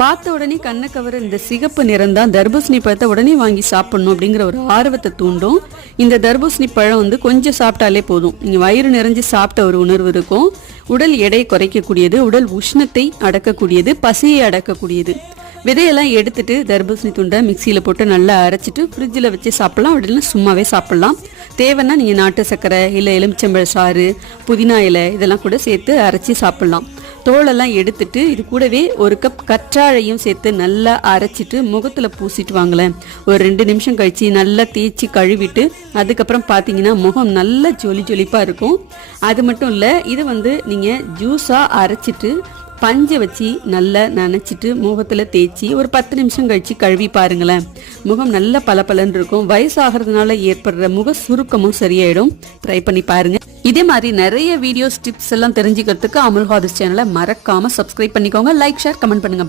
பார்த்த உடனே கண்ணை கவர இந்த சிகப்பு நிறம் தான் தர்பூசணி பழத்தை உடனே வாங்கி சாப்பிடணும் அப்படிங்கிற ஒரு ஆர்வத்தை தூண்டும். இந்த தர்பூசணி பழம் கொஞ்சம் சாப்பிட்டாலே போதும், நீங்க வயிறு நிறைஞ்சு சாப்பிட்ட ஒரு உணர்வு இருக்கும். உடல் எடை குறைக்கக்கூடியது, உடல் உஷ்ணத்தை அடக்கக்கூடியது, பசியை அடக்கக்கூடியது. விதையெல்லாம் எடுத்துட்டு தர்பூசணி துண்டை மிக்சியில போட்டு நல்லா அரைச்சிட்டு ஃப்ரிட்ஜில் வச்சு சாப்பிடலாம். அப்படின்னா சும்மாவே சாப்பிடலாம். தேவைன்னா நீங்க நாட்டு சர்க்கரை இல்லை எலுமிச்சம்பழ சாறு, புதினா இலை இதெல்லாம் கூட சேர்த்து அரைச்சி சாப்பிடலாம். தோலெல்லாம் எடுத்துட்டு இது கூடவே ஒரு கப் கற்றாழையும் சேர்த்து நல்லா அரைச்சிட்டு முகத்துல பூசிட்டு வாங்கலேன். ஒரு 2 நிமிஷம் கழிச்சு நல்லா தேய்ச்சி கழுவிட்டு அதுக்கப்புறம் பார்த்தீங்கன்னா முகம் நல்லா ஜொலிப்பா இருக்கும். அது மட்டும் இல்லை, இது நீங்க ஜூஸா அரைச்சிட்டு பஞ்சை வச்சு நல்லா நனைச்சிட்டு முகத்துல தேய்ச்சி ஒரு 10 நிமிஷம் கழிச்சு கழுவி பாருங்களேன். முகம் நல்ல பளபளன்னு இருக்கும். வயசாகிறதுனால ஏற்படுற முக சுருக்கமும் சரியாயிடும். ட்ரை பண்ணி பாருங்க. இதே மாதிரி நிறைய வீடியோஸ் டிப்ஸ் எல்லாம் தெரிஞ்சுக்கிறதுக்கு அமுல் ஹாபிஸ் சேனலை மறக்காம சப்ஸ்கிரைப் பண்ணிக்கோங்க. லைக், ஷேர், கமெண்ட் பண்ணுங்க.